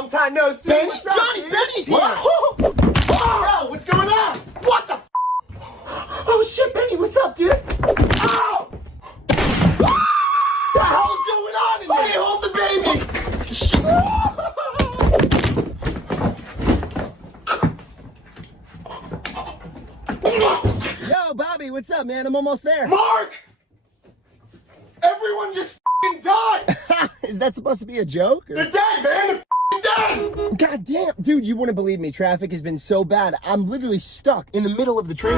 Long time no see. Benny? What's up, Johnny, dude? Benny's here. What? Bro, what's going on? What the? Oh shit, Benny, what's up, dude? Ow! What the hell's going on in there? Benny, hold the baby. Yo, Bobby, what's up, man? I'm almost there. Mark! Everyone just f***ing died! Is that supposed to be a joke? or- They're dead, man! They're f***ing dead! God damn, dude, you wouldn't believe me. Traffic has been so bad. I'm literally stuck in the middle of the train.